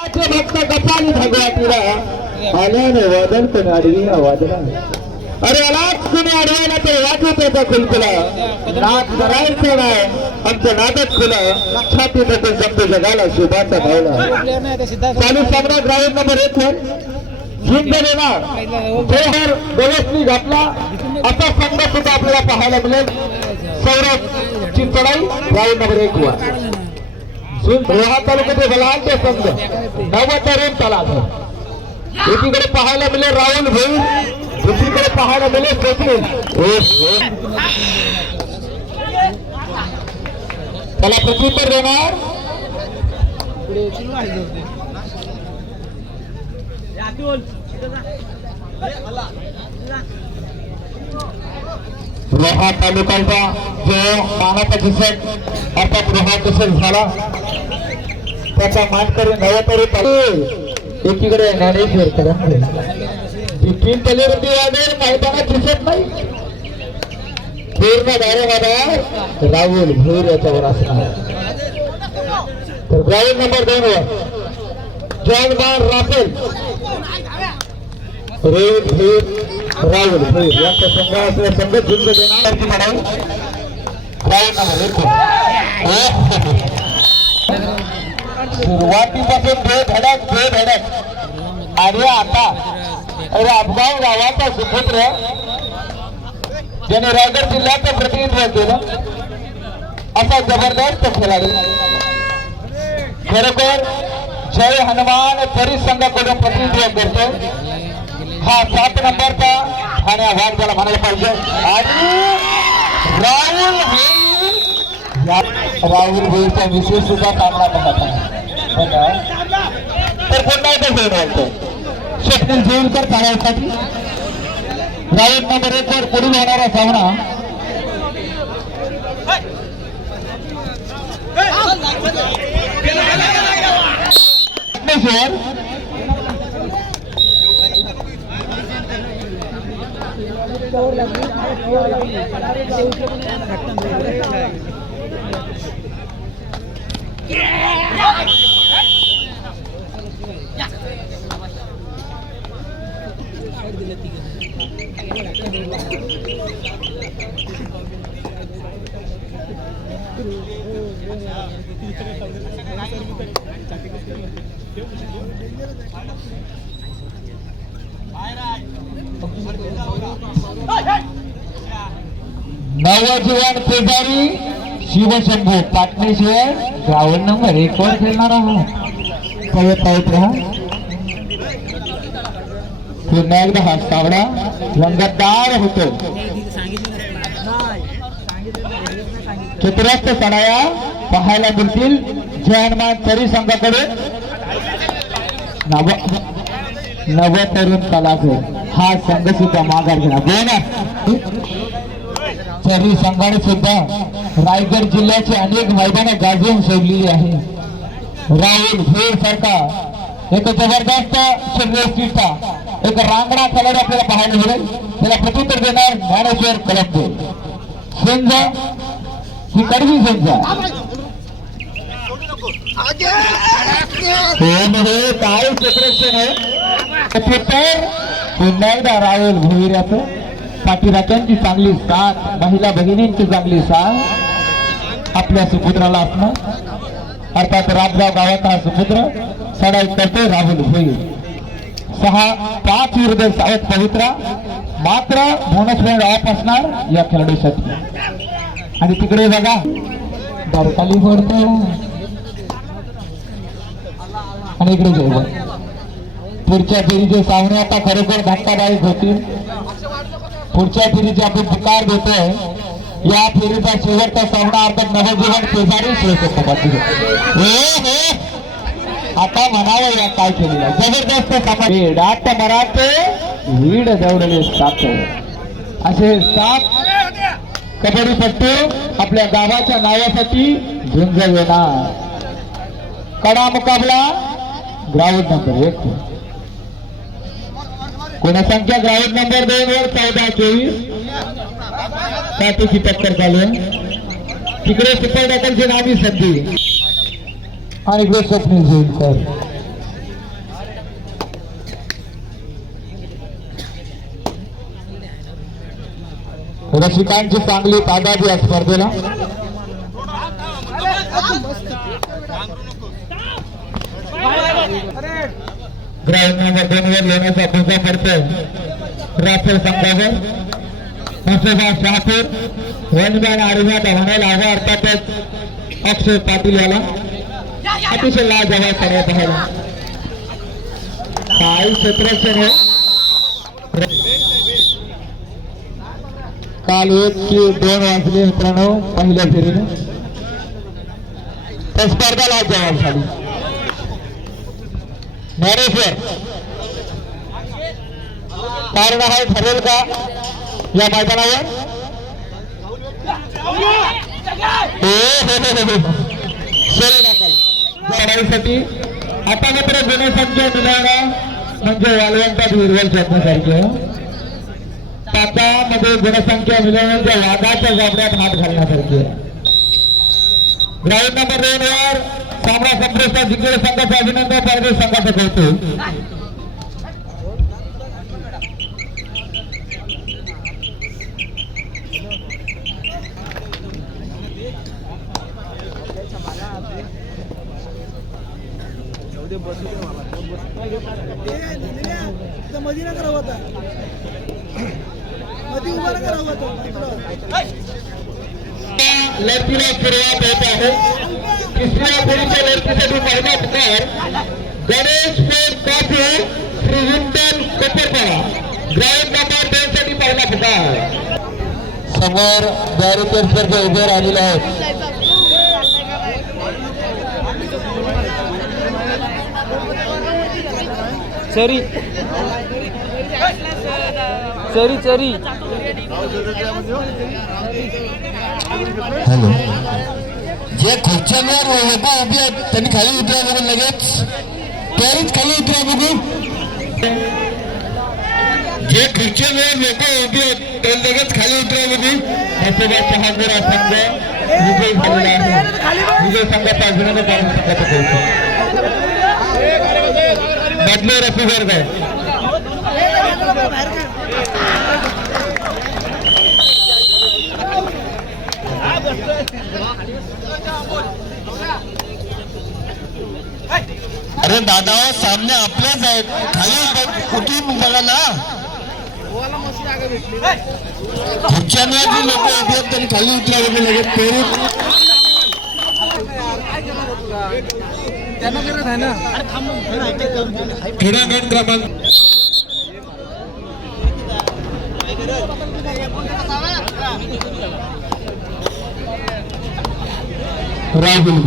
भक्त कपाली भगवतीला आल्याने वदन कोण आडवी वादला अरे आलाच कोणी अडवायला तर वाटत होता खुलकुला नाच करायचं नाही. आमचं नाटक खुलं. छाती मध्ये शब्द जगाला शुभाचा भावला. चालू सामना ग्राउंड नंबर एक वर. जिंकलेला जोहर व्यवस्थित घातला. असा संघ सुद्धा आपल्याला पाहायला मिळेल. सौरभ ची चढाई ग्राउंड नंबर एक वर. रोहा तालुक्याचे बलाढ्य संघ नवतरुण तलाव. एकीकडे पाहायला मिळेल राहुल भोईर दुसरीकडे पाहायला मिळेल स्वप्नील त्याला प्रत्युत्तर देणार. रोहा तालुक्याचा जो मानाचा दिसत अर्थात रोहा दिसत झाला. त्याचा मानकरी नवतरी तालुक एकीकडे ज्ञानेश्वर करंजे. तीन तलेरती वाजेल मैदानात दिसत नाही. पूर्ण दारेवादार राहुल भोर याच्यावर असणार. तर ग्राउंड नंबर दोन वर. जॉन बार राफेल. रोहित भोर राहुल भोर यांचा संघ असल्या संघ झुंज देणार मॅडम म्हणाल नंबर एक सुरुवातीपासून भे धडक भे धडक आणि आता राबगाव गावाचा सुपुत्र ज्याने रायगड जिल्ह्याचं प्रतिनिधित्व केलं असा जबरदस्त खेळाडू खरोखर जय हनुमान परिसंघाकडून प्रतिनिधित्व करतो हा सात नंबरचा ठाण्या वाट त्याला म्हणायला पाहिजे. आणि राहुल भोईर या राहुल भोईरचा विशेष सुद्धा सामना करत आहे. तर पुन्हा एकदा खेळ घालतो स्वप्नील जेवलकर पाण्यासाठी राऊंड नंबर एक वर पुढील होणारा सामना. विघ्नेश्वर नवजीवन पेजारी शिवशंभू पाटणेश्वर ग्राउंड नंबर एक वर खेळणार आहोत. पळत राहा पुन्हा एकदा हा सावडा रंगतदार होतो. चतुरस्थ सणाया पाहायला मिळतील. जय हनुमान तरी संघाकडे. नव नव तरुण कलाकार. हा संघ सुद्धा माघार घेणार. बोनस तरी संघाने सुद्धा रायगड जिल्ह्याची अनेक मैदानं गाजवून सोडलेली आहे. राहुल हे सारखा एक जबरदस्त शरीरष्टीचा एक रांगडा खेळाडू आपल्याला पाहायला मिळेल. त्याला प्रत्युत्तर देणार ज्ञानेश्वर कलंबे सेंज ही कडवी सेंज काय सेपरेशन आहे? प्रत्युत्तर पुन्हा एकदा राहुल भोईर याचं. पाठीराच्यांची चांगली साथ महिला भगिनींची चांगली साथ. आपल्या सुपुत्राला असणं अर्थात राबगाव गावाचा हा सुपुत्र. सडाई करतो राहुल होईल. सहा पाच विरुद्ध सावध पवित्रा. मात्र बोनस पॉईंट ऑफ असणार या खेळाडूसाठी. आणि तिकडे बघा. दरकाली पडतो आणि इकडे जाऊ पुढच्या फेरीचे सामने आता खरोखर धक्कादायक होतील. पुढच्या फेरीची आपण पुकार देतोय या फेरीचा शेवटचा सामना आपण नवजीवन शेजारी श्रेष्ठ आता म्हणावं या काय केलेलं जबरदस्त सामना. डाट मराठे वीड जवळले सात. असे सात कबड्डीपट्टू आपल्या गावाच्या नावासाठी झुंज येणार. कडा मुकाबला. ग्राउंड नंबर एक. कोणासंख्या ग्राउंड नंबर दोन वर चौदा चोवीस सातूची टक्कर चालू तिकडे सुपर डॉक्टरची नावी संधी आणि इकडे स्वप्नील जैन सर रसिकांची चांगली तादादी या स्पर्धेला अरे ग्राउंड नंबर दोन वर लेण्याचा धोका पडतो राफेल संघावर हसोबा शहापूर. वनगाड आडव्या धावण्याला हवा अर्थातच अक्षय पाटील याला. अतिशय लाज हवा सर्व पाहायला. काही क्षेत्राचे काल एक की दोन वाजले मित्रांनो पहिल्या फेरीने. स्पर्धा लाज जवाब झाली. ज्ञानेश्वर कारण हा ठरेल का? या मैदानावर? हो, हो, हो, आता मात्र जनसंख्या मिळाला म्हणजे वालवंतात विरवल सारखं पाचामध्ये जनसंख्या मिळवण्याच्या वादाच्या जाबड्यात हात घालण्यासारखी. ग्राउंड नंबर दोन वर सामना संप्रेषण दिग्गज संघाचं अभिनंदन परदेश संघाचं करतो मदीना करावं आता मधी उभा करावं आता लढतीला सुरुवात होत आहे. तिसऱ्या फेरीच्या लढतीसाठी पहिला पुकार गणेश पेठ कॉफ़ी श्री विंटन कोपरपाडा ग्राउंड नंबर दोन साठी पहिला पुकार समोर बॅरिकेड सारखे उभे राहिलेले आहेत चरी। चरी चरी। हॅलो। जे खुर्च्यांवर लोक उभी आहेत त्यांनी खाली उतरा बघून लगेच. त्वरित खाली उतरा बघून. जे खुर्च्यांवर लोक उभी आहेत ते लगेच खाली उतरा बघून. हसोबा शहापूर हा विजय झालेला आहे विजय संघाचा अभिनंदन करून संघाचा आहे अरे दादा सामने आपलेच आहेत. खाली उतरून बघा ना खुर्च्यांवर जी लोक उभी त्यांनी खाली उतरा वगैरे प्रेरित क्रीडांगण क्रमांक. राहुल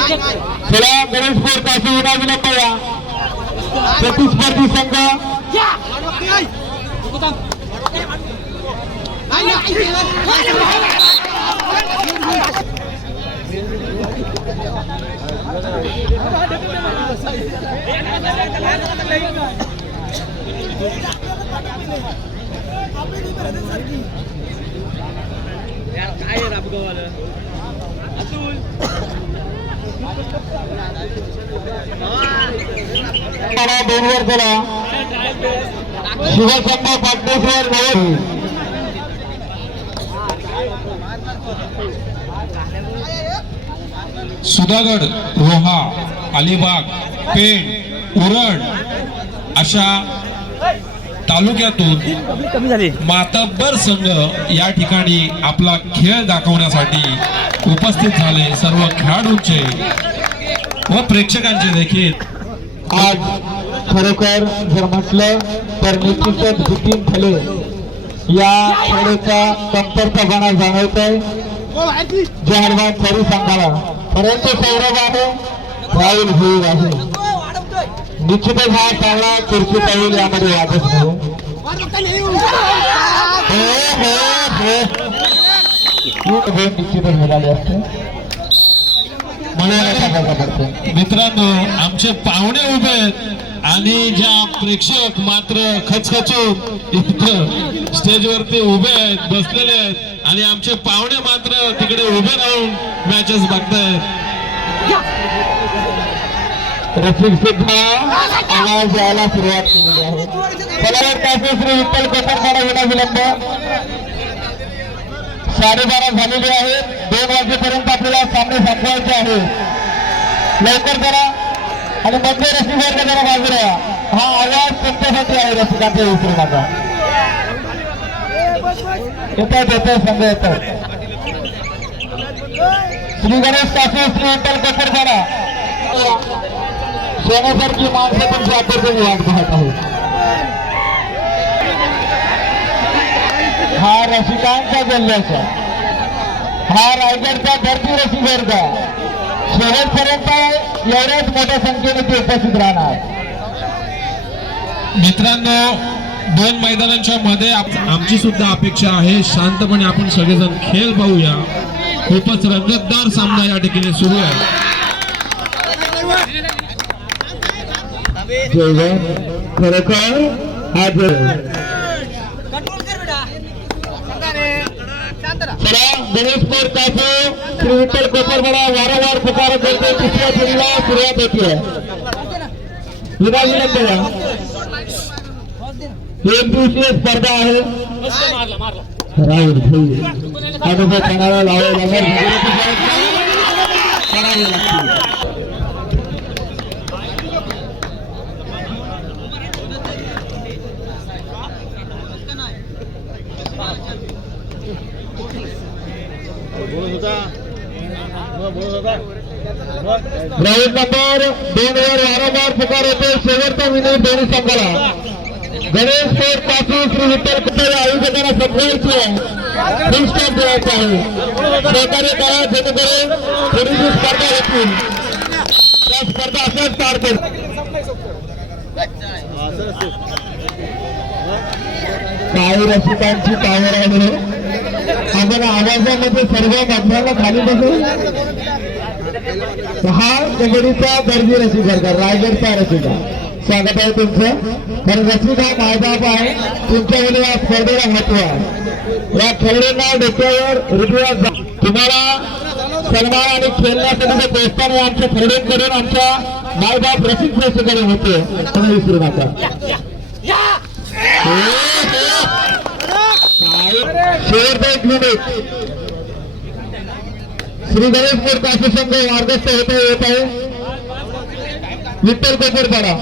चला गणेशपूरपासून विनाविना पळा प्रतिस्पर्धी संघ मला दोन वर्षाला शिवसंभा शिवसंघ पाटणेश्वर सुधागड रोहा अलिबाग पेण उरण अशा तालुक्यातून मातब्बर संघ या ठिकाणी आपला खेळ दाखवण्यासाठी उपस्थित झाले सर्व खेळाडूंचे व प्रेक्षकांचे देखील. आज खरोखर जर म्हटलं तर निश्चितच भीतीन फले या खेळाचा कमतरतापणा जाणवतोय. जहरबाद तरी संघाला परंतु सौरभ आहे राहुल भीर आहे निश्चितच हा सामना खुर्ची पाहिजे यामध्ये वाटत हो निश्चितच मिळाले असते मित्रांनो आमचे पाहुणे उभे आहेत आणि ज्या प्रेक्षक मात्र खचखचून इथं स्टेजवरती उभे आहेत बसलेले आहेत आणि आमचे पाहुणे मात्र तिकडे उभे राहून मॅचेस बघतायत. रफिक सुद्धा आवाज द्यायला सुरुवात केलेली आहे. मला श्री विठ्ठल कोकणपाडा विना विलंब. साडेबारा झालेली आहे. दोन वाजेपर्यंत आपल्याला सामने संपवायचे आहे. लवकर करा आणि मधले रसिकांना जरा बाजू या. हा आवाज तुमच्यासाठी आहे रसिकांचा विसरू नका. येतात येतात संघ येतात श्री गणेश काशी श्री विठ्ठल कपूरपाडा सोन्यासारखी माणसं तुमची आकर्षण वाट पाहत आहेत. हा रसिकांचा जल्लोष हा रायगडचा धरती रसिकवर्ग शेवटपर्यंत एवढ्याच मोठ्या संख्येने ते उपस्थित राहणार. मित्रांनो दोन मैदानांच्या मध्ये आमची सुद्धा अपेक्षा आहे. शांतपणे आपण सगळेजण खेळ पाहूया. खूपच रंगतदार सामना या ठिकाणी सुरू आहे. खरोखर हा जेवण कंट्रोल कर बेटा शांत राहा चला गणेशपूर कासो श्री विठ्ठल कोपरवाडा वारंवार पुकारत करते तिसऱ्या फेरीला सुरुवात होती विभागीय करा एक दिवसीय स्पर्धा आहे राहुल भाई अनुभव कोणाला लावायला लागणार राऊंड नंबर दोन वर वारंवार पुकार होते शेवटचा मिनिट दोन्ही संघाला गणेश पेठपासून श्री विठ्ठल कुठे आयोजकांना संपवायची आहे फुल स्टॉप द्यायचा आहे सहकार्य करा जेणेकरून थोडीशी स्पर्धा होतील त्या स्पर्धा असंच पार पडतील काही रसिकांची पावर आहे आपण आवाजामध्ये सर्व मधल्याला खाली बसून हा कबड्डीचा दर्जी रसिका रायगडचा रसिका स्वागत आहे तुमचं. कारण रसिक हा मायबाप आहे तुमच्याकडे या स्पर्धेला महत्त्व आहे. या खेळाडूंना डोक्यावर रुपया तुम्हाला सन्मान आणि खेळण्यासाठी प्रोत्साहन हे आमच्या खेळाडूंकडून आमच्या मायबाप रसिक रसिकडे होते विसरू नका. शेवटचा एक मिनिट श्री गणेशपूर काशी संघ मार्गस्थ होत येत आहे विठ्ठल कोपरपाडा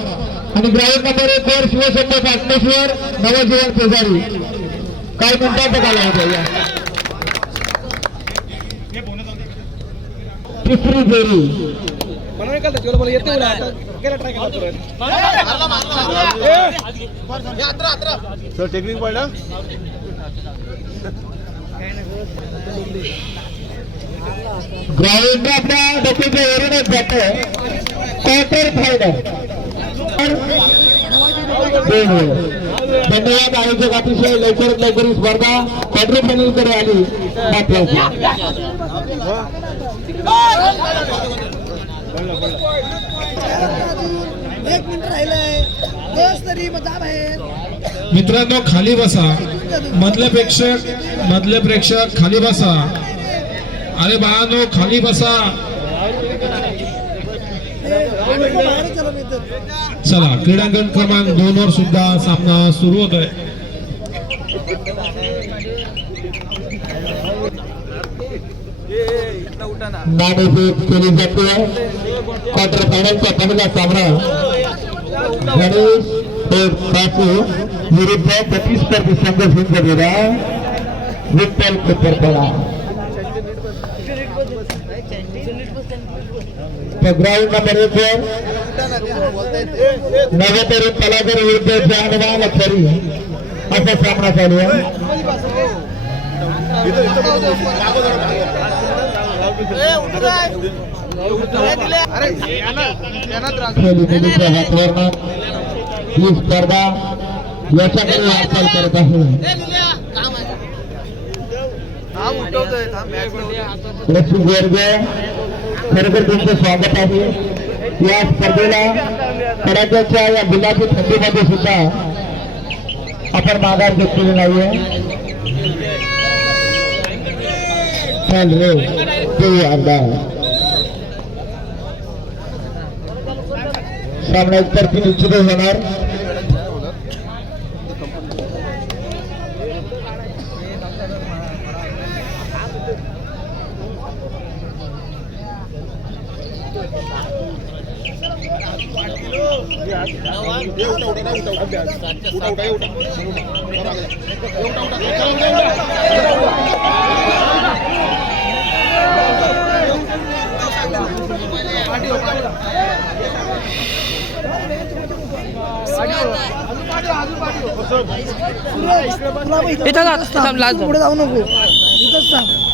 आणि ग्राउंड नंबर एक वर शिवशंकर पाटणेश्वर नवजीवन शेजारी काय या. तिसरी फेरी मला नाही कळतं तेवढं मला येते बोला आता केला ट्राय केला परत सर टेक्निक पडला ग्राउंड आपल्या डोक्याच्या वरूनच जात क्वार्टर फायनल धन्यवाद आयोजक अतिशय लवकरात लवकर स्पर्धा क्वार्टर फायनलकडे आली. मित्रांनो खाली बसा. मधले प्रेक्षक मधले प्रेक्षक खाली बसा. अरे बाळानो खाली बसा. चला मी क्रीडांगण क्रमांक दोन वर सुद्धा सामना सुरू होत आहे नाणेफेक केली जाते क्वार्टर फायनलचा पहिला सामना गणेश हे विरुद्ध प्रतिस्पर्धी संघ जिंकलेला विठ्ठल कोपरपाडा ग्राउंड नंबर एक वर नवतरी तलागर विरुद्ध जानवान खरी असा सामना चालू आहे. मुलीच्या हातवरनं. ही स्पर्धा याच्याकडे वाटचाल करत आहे. लक्ष्मी वर्ग खरोखर तुमचं स्वागत आहे. या स्पर्धेला कडाक्याच्या या गुलाबी थंडीमध्ये सुद्धा आपण माघार घेतलेली नाहीये. चल रे तू अर्धा. सामना एकतर्फी निश्चित होणार. इथं पुढे जाऊ नको. इथंच सांग